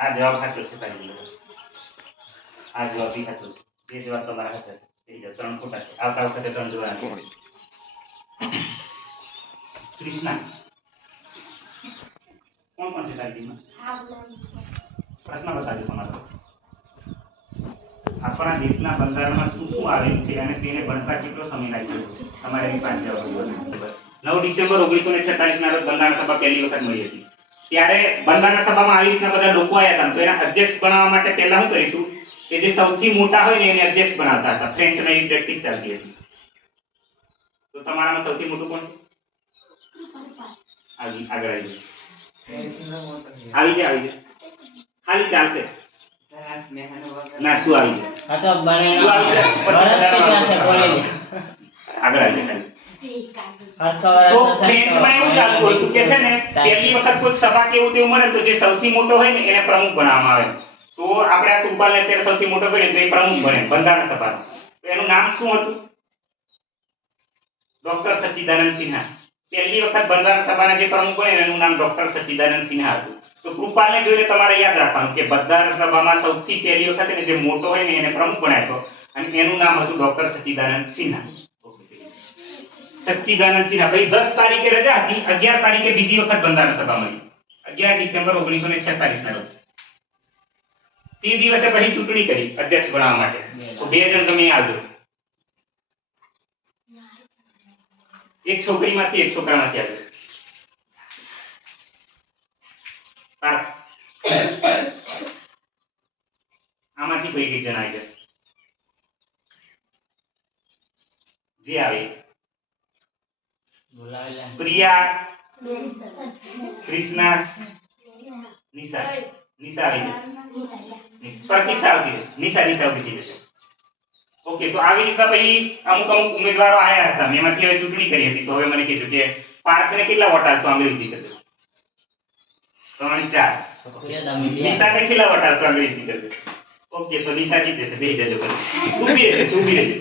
આ જવાબ સાચો છે તારી જોડે. આ જવાબ બી સાચો છે. બે જવાબ તમારા હાથે છે. થઈ જાય 3 ખોટા છે. આવતા વખતે 3 જોવાના છે. કૃષ્ણા કોણ કોણ છે તારી ટીમમાં? પ્રશ્ન બતાવજો તમારો. આપણા દેશના બંધારણમાં શું શું આવેલું છે અને તેને ભણતા કેટલો સમય લાગ્યો? તમારે એની પાંચ જવાબ આપવાના. 9 ડિસેમ્બર 1946 ના રોજ બંધારણ સભા પહેલી વખત મળી હતી. ત્યારે બંધારણ સભામાં આવી રીતના બધા લોકો આવ્યા હતા. તો એના અધ્યક્ષ બનાવવા માટે પહેલા શું કર્યું હતું કે જે સૌથી મોટા હોય ને એને અધ્યક્ષ બનાવતા હતા. ફ્રેન્ચમાં એવી પ્રેક્ટિસ ચાલતી હતી. તો તમારામાં સૌથી મોટું કોણ છે? આગળ આવી જાય ખાલી ચાલશે. ના તું આવી જા. આ તો બને તું આવી જા. આગળ આવી જા. તો ફ્રેન્ચમાં એવું ચાલતું હતું કે છે ને પહેલી વખત કોઈ સભા કે એવું તેવું મળે તો જે સૌથી મોટો હોય ને એને પ્રમુખ બનાવવામાં આવે. તો આપણે આ કૃપાલને અત્યારે સૌથી મોટો કરીએ તો એ પ્રમુખ બને બંધારણ સભાનો. તો એનું નામ શું હતું? ડોક્ટર સચ્ચિદાનંદ સિન્હા. પહેલી વખત બંધારણ સભાના જે પ્રમુખ બને એનું નામ ડોક્ટર સચ્ચિદાનંદ સિન્હા હતું. તો કૃપાલને જોઈને તમારે યાદ રાખવાનું કે બંધારણ સભામાં સૌથી પહેલી વખત જે મોટો હોય ને એને પ્રમુખ બનાવ્યો અને એનું નામ હતું ડોક્ટર સચ્ચિદાનંદ સિન્હા. સચ્ચિદાનંદ સિન્હા. ભાઈ 10 તારીખે રજા હતી, 11 તારીખે બીજી વખત બંધારણ સભા મળી. 11 ડિસેમ્બર 1946 ના રોજ. તે દિવસે પછી ચૂંટણી કરી અધ્યક્ષ બનાવવા માટે. તો બે જણ તમે આવજો. એક છોકરીમાંથી એક છોકરામાંથી આવજો. આમાંથી કોઈ એક જણ આવી જશે. જે આવે પ્રિયા, કૃષ્ણા, નિશા. નિશા આવી જાય. પ્રતીક્ષા આવતી નિશા આવતી જશે. ઓકે, તો આવી રીતના પછી અમુક ઉમેદવારો આયા હતા. મેં એમાંથી હવે ચૂંટણી કરી હતી. તો હવે મને કીધું કે પાર્થને કેટલા વોટ આપશો? અંગ્રેજી કરજો. 3 4. નિશાને કેટલા વોટ આપશો? અંગ્રેજી કરજો. ઓકે, તો નિશા જીતે છે. બે જજો. ઊભી રહેજો.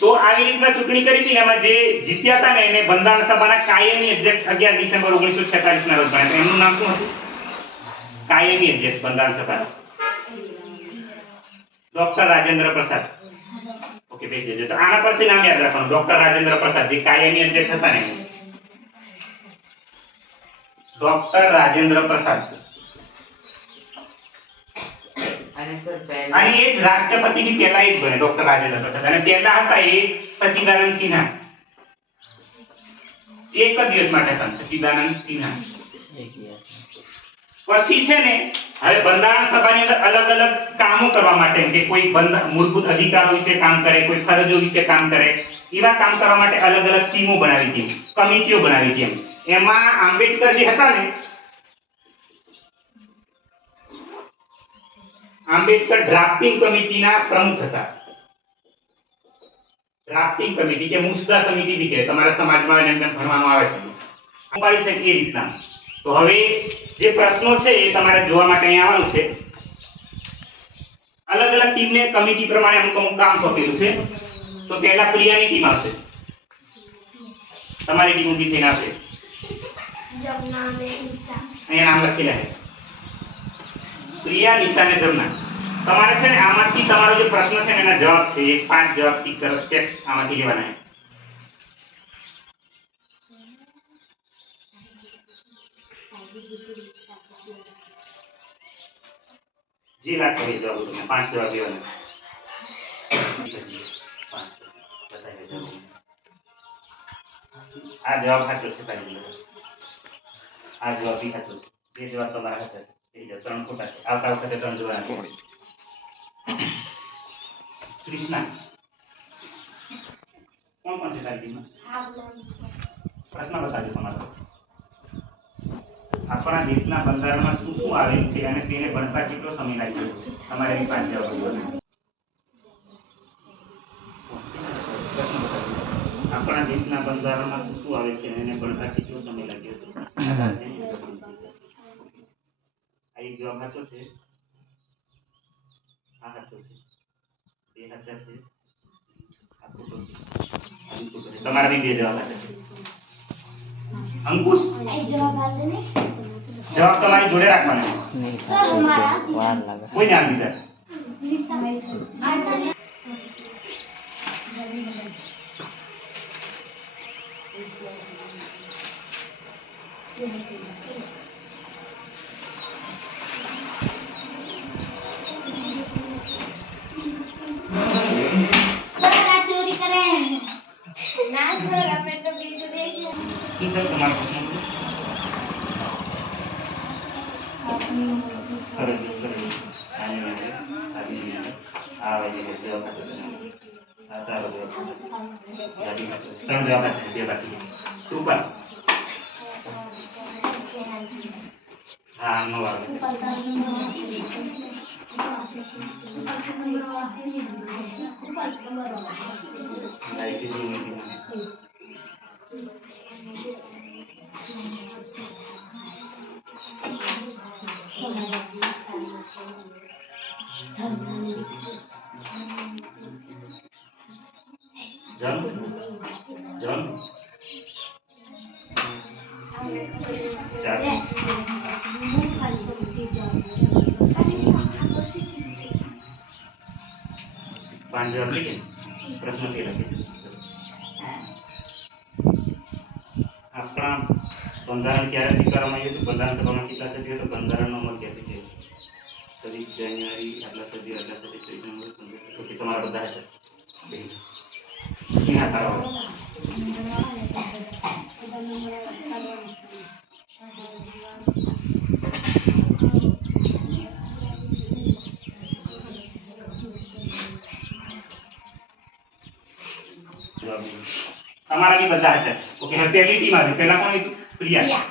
તો આવી રીતના ચૂંટણી કરી હતી. એમાં જે જીત્યા હતા ને એને બંધારણ સભાના કાયમી અધ્યક્ષ 11 ડિસેમ્બર 1946 ના રોજ બનાવ્યા. એમનું નામ શું હતું? કાયમી અધ્યક્ષ બંધારણ સભાના ડોક્ટર રાજેન્દ્ર પ્રસાદ. ઓકે, બે જજો. તો આના પરથી નામ યાદ રાખવાનું. ડોક્ટર રાજેન્દ્ર પ્રસાદ જે કાયમી અધ્યક્ષ હતા ને, ડોક્ટર રાજેન્દ્ર પ્રસાદ. અને એ જ રાષ્ટ્રપતિની પહેલા એ જ બને ડોક્ટર રાજેન્દ્ર પ્રસાદ. અને પહેલા હતા એ સચ્ચિદાનંદ સિન્હા. એક જ દિવસ માટે હતા સચ્ચિદાનંદ સિન્હા. પછી છે ને હવે બંધારણ સભાની અંદર અલગ અલગ કામો કરવા માટે કે કોઈ મૂળભૂત અધિકારો વિશે કામ કરે, કોઈ ફરજો વિશે કામ કરે, એવા કામ કરવા માટે અલગ અલગ ટીમો બનાવી હતી, કમિટીઓ બનાવી હતી. એમાં આંબેડકર જે હતા ને, આંબેડકર ડ્રાફ્ટિંગ કમિટીના પ્રમુખ હતા. ડ્રાફ્ટિંગ કમિટી કે મુસદ્દા સમિતિ બી કહે. તમારા સમાજમાં એમને ભણવામાં આવે છે. ઉપાડી છે એ રીતના. તો હવે જે પ્રશ્નો છે એ તમારે જોવા માટે અહીં આવવાનું છે. અલગ અલગ ટીમને કમિટી પ્રમાણે અમુક કામ સોંપેલું છે. તો પહેલા પ્રિયાની ટીમ આવશે. તમારી ટીમ ઊભી થઈને આવશે. અહીંયા નામ લખેલા છે. પ્રિયા, નિશા ને જમના. તમારે છે ને આમાંથી તમારો જે પ્રશ્ન છે ને એના જવાબ છે એ 5 જવાબ ટીક કરો. ચેક આમાંથી લેવાના. जी बात करिए जवाब तुम्हें 5 जवाब देवाना. आ जवाब साचो છે તારી જોડે. આ જવાબ બી સાચો છે. બે જવાબ તમારા હાથે છે. થઈ જાય 3 ખોટા છે. આવતા વખતે 3 જોવાના છે. કૃષ્ણા કોણ કોણ છે તારી ટીમમાં? પ્રશ્ન બતાવજો તમારો. આપણા દેશના બંધારણમાં શું શું આવેલું છે અને તેને ભણતા કેટલો સમય લાગ્યો? તમારે એની 5 જવાબ આપવાના. આપણા દેશના બંધારણમાં શું શું આવે છે અને એને ભણતા કેટલો સમય લાગ્યો? આ એક જવાબ સાચો છે. આ સાચો છે. બે સાચા છે. આ ખોટો છે. તમારા બી 2 જવાબ સાચા છે. અંકુશ એક જવાબ આપો ને. જવાબ તમારી જોડે રાખવાનો છે. નહીં થતું, વાર લાગે. કોઈ ના દીધા શું સર તમારો પ્રશ્ન સરસ સરસ આ વાગે જવાબ આ સારો જવાબ ત્રણ જવાબ આપશે બે બાકી સુપર હા નો વાર John? John? ચાલો. પાંચ જવાબ લખી પ્રશ્ન તે લખી આપણા બંધારણ ક્યારે સ્વીકારવામાં આવ્યું હતું બંધારણ સભામાં કેટલા સભ્યો હતો બંધારણનો અમલ ક્યાંથી થયો 23 જાન્યુઆરી આટલા સભ્યો 23 નવેમ્બર ઓકે તમારા બધા છે હા બરાબર તમારા બી બધા છે ઓકે હવે પહેલી ટીમ આવે પહેલા કોણ હતું પ્રિયા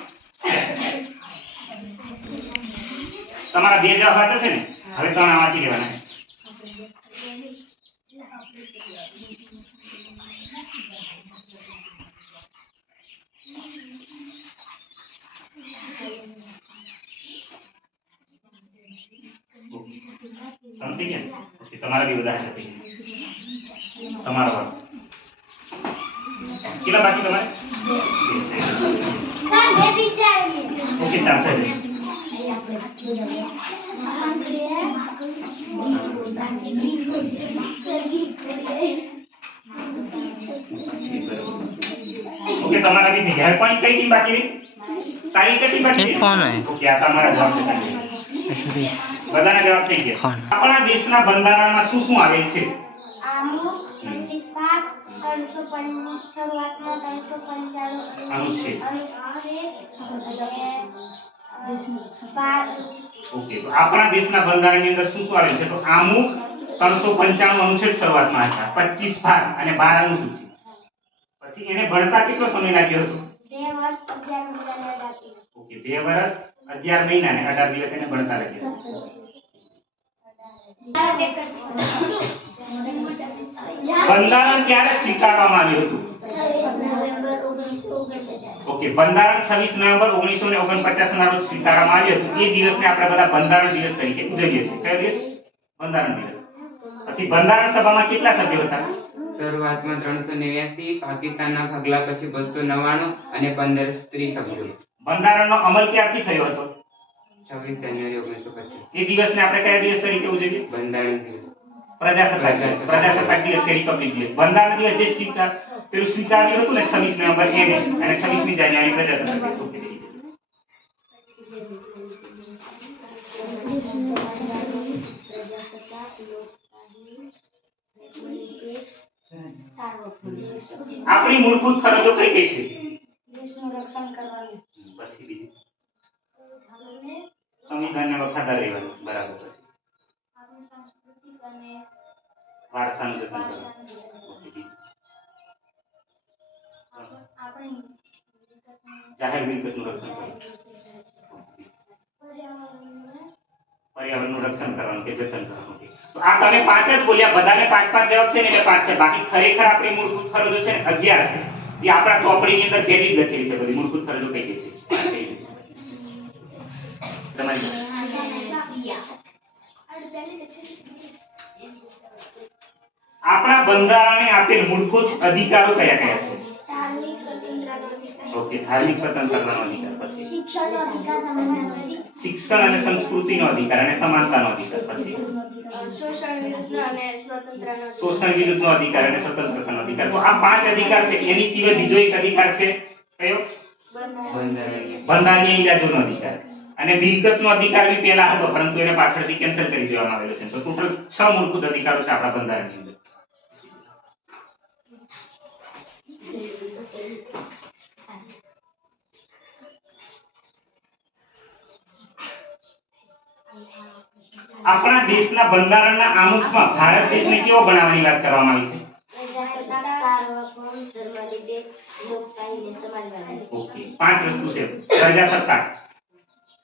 તમારા બે જવાબ સાચા છે ને હવે ત્રણ આમાંથી લેવાના સમજી ગયા ઓકે તમારા બી બધા છે તમારો કેટલા બાકી તમારે ઓકે ચાલશે ઓકે તમારા બી થઈ ગયા પણ કઈ ટીમ બાકી રહી તારી કઈ ટીમ બાકી રહી કોણ હે ઓકે આ તમારા જવાબ છે બધાના જવાબ થઈ ગયા આપણા દેશના બંધારણમાં શું શું આવેલ છે ઓકે તો આપણા દેશના બંધારણની અંદર શું શું આવેલ છે તો આમુખ 395 અનુચ્છેદ શરૂઆતમાં હતા 25 ભાગ અને 12 અનુસૂચિ પછી એને ભણતા કેટલો સમય લાગ્યો હતો 2 વર્ષ 11 મહિના અને 18 દિવસ એને ભણતા લાગ્યા બંધારણ ક્યારે સ્વીકારવામાં આવ્યું હતું ઓકે બંધારણ 26 નવેમ્બર 1949 ના રોજ સ્વીકારવામાં આવ્યું હતું એ દિવસને આપણે બધા બંધારણ દિવસ તરીકે ઉજવીએ છીએ કયો દિવસ બંધારણ દિવસ પછી બંધારણ સભામાં કેટલા સભ્યો હતા શરૂઆતમાં 389 પાકિસ્તાનના ભાગલા પછી 299 અને 15 સ્ત્રી સભ્યો બંધારણનો અમલ ક્યારથી થયો હતો 26 જાન્યુઆરી 1925 એ દિવસને આપણે કયા દિવસ તરીકે ઉજવીએ બંધારણ દિવસ પ્રજાસત્તાક દિવસ કે રિપબ્લિક દિવસ બંધારણ દિવસ જે પેલું સ્વીકાર્યું હતું ને 26 નવેમ્બર એને અને 26મી જાન્યુઆરી પ્રજાસત્તાક દિવસ ઓકે આપણી મૂળભૂત ફરજો કઈ કઈ છે દેશનું રક્ષણ કરવાનું પછી બીજી સંવિધાનને વફાદાર રહેવાનું બરાબર છે આપણી સાંસ્કૃતિક અને વારસાનું જતન કરવાનું આપણી જાહેર મિલકતનું રક્ષણ કરવાનું પર્યાવરણનું રક્ષણ કરવાનું કે જતન કરવાનું તો આ તમે પાંચ જ બોલ્યા બધાને પાંચ પાંચ જવાબ છે ને એટલે પાંચ છે બાકી ખરેખર આપણી મૂળભૂત ફરજો છે ને 11 છે જે આપણા ચોપડીની અંદર પહેલી જ લખેલી છે બધી મૂળભૂત ફરજો કઈ કઈ છે તમારી આપણા બંધારણે આપેલ મૂળભૂત અધિકારો કયા કયા છે ધાર્મિક સ્વતંત્રતાનો અધિકાર ઓકે ધાર્મિક સ્વતંત્રતાનો અધિકાર શિક્ષણનો અધિકાર, સમાનતાનો અધિકાર. શિક્ષણ અને સંસ્કૃતિનો અધિકાર અને સમાનતાનો અધિકાર. પછી શોષણ વિરુદ્ધનો અને સ્વતંત્રનો અધિકાર. શોષણ વિરુદ્ધનો અધિકાર અને સ્વતંત્રતાનો અધિકાર. તો આ 5 અધિકાર છે. એની સિવાય બીજો એક અધિકાર છે. કયો? બંધારણીય ઇલાજોનો અધિકાર. અને મિલકતનો અધિકાર બી પહેલા હતો, પરંતુ એને પાછળથી કેન્સલ કરી દેવામાં આવેલો છે. તો ટોટલ 6 મૂળભૂત અધિકારો છે આપણા બંધારણની અંદર. આપણા દેશના બંધારણના આમુખમાં ભારત દેશને કેવો બનાવવાની વાત કરવામાં આવી છે? ઓકે, 5 વસ્તુ છે. પ્રજાસત્તાક,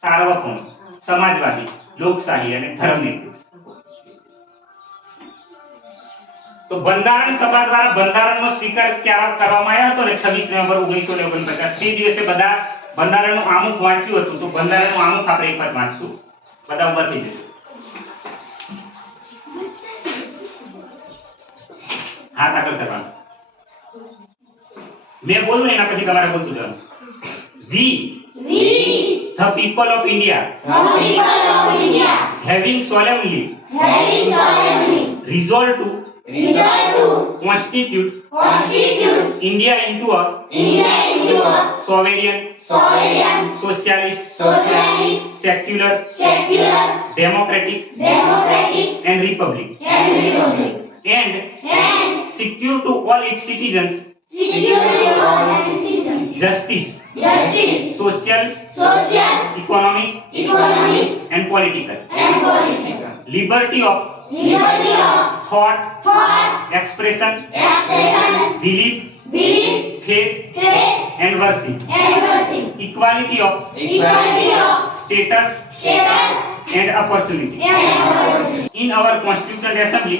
સાર્વભૌમ, સમાજવાદી, લોકશાહી અને ધર્મનિરપેક્ષ. તો બંધારણ સભા દ્વારા બંધારણનો સ્વીકાર ક્યારે કરવામાં આવ્યો હતો ને 26 નવેમ્બર 1949. તે દિવસે બધા બંધારણનું આમુખ વાંચ્યું હતું. તો બંધારણનું આમુખ આપણે એક વખત વાંચશું. બધા ઉભા થઈ જશે. હાથ આગળ કરવાનો. મેં બોલું ને એના પછી તમારે બોલતું જવાનું. We the people of India having solemnly resolved to constitute India into a sovereign, socialist, secular, democratic and republic, and secure to all its citizens justice, social, economic and political, liberty of thought, expression, belief, faith and worship, equality of status and opportunity. In our Constituent Assembly,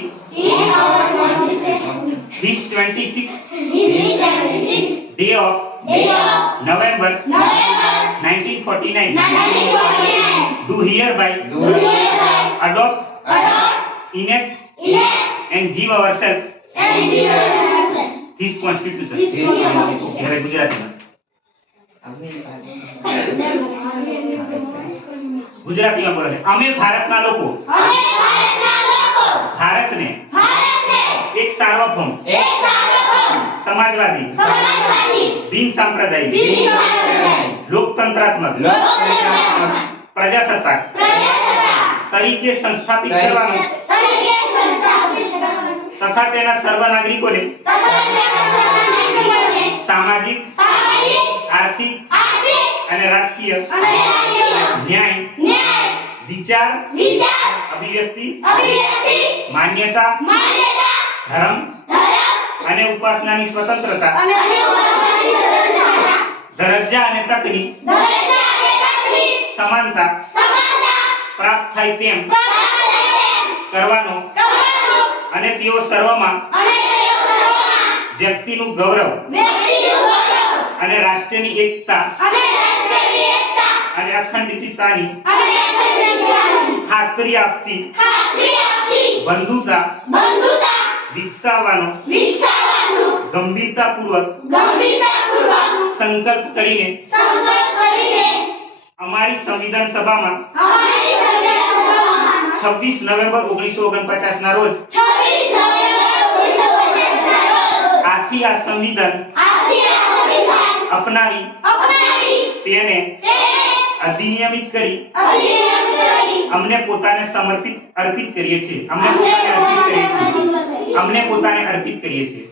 this 26th day of November 1949 do hereby adopt, enact and give ourselves this Constitution. હવે ગુજરાતીમાં બોલો. અમે ભારતના લોકો ભારતને એક સાર્વભૌમ, સમાજવાદી, બિન સાંપ્રદાયિક, લોકતંત્રાત્મક, પ્રજાસત્તાક તરીકે સંસ્થાપિત કરવાનું તથા તેના સર્વ નાગરિકોને સામાજિક, આર્થિક અને રાજકીય ન્યાય, વિચાર, અભિવ્યક્તિ, માન્યતા, ધર્મ અને ઉપાસનાની સ્વતંત્રતા, દરજ્જા અને તકની સમાનતા પ્રાપ્ત થાય તેમ કરવાનો અને તેઓ સર્વમાં વ્યક્તિનું ગૌરવ અને રાષ્ટ્રની એકતા અને અખંડિતતાની ખાતરી આપતી બંધુતા વિકસાવવાનો ગંભીરતાપૂર્વક સંકલ્પ કરીને અમારી સંવિધાન સભામાં 26 નવેમ્બર 1949 ના રોજ આથી આ સંવિધાન અપનાવી તેને અધિનિયમિત કરી અમને પોતાને અર્પિત કરીએ છીએ. અમને પોતાને અર્પિત કરીએ છીએ.